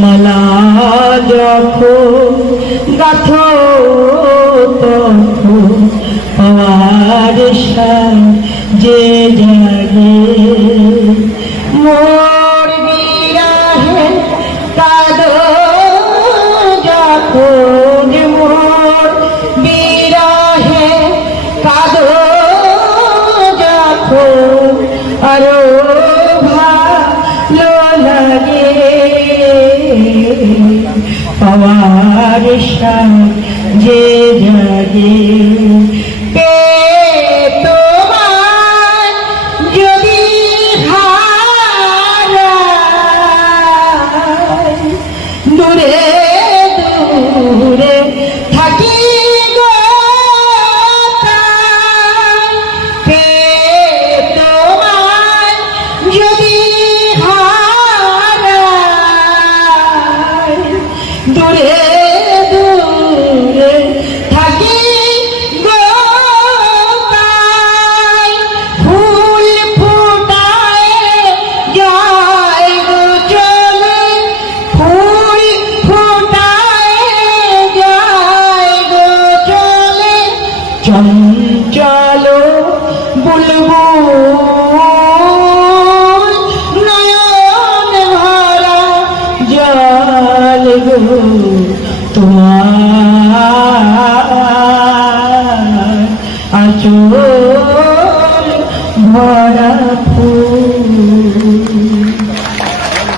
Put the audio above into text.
মালা যখন গাথো তখন পাওয়ার যে জাগে মোর বিরহে কাঁদো যখন মোর বিরহে কাঁদো যখন আরো ভালো লাগে পাওয়ার যে জাগে দূরে দূরে থাকি গো তোমার যদি হারাই দূরে দূরে থাকি গো ফুল ফুটায় যায় গো চলে ফুল চঞ্চল বুলবুল নয়ন ভরা জল গো তোমার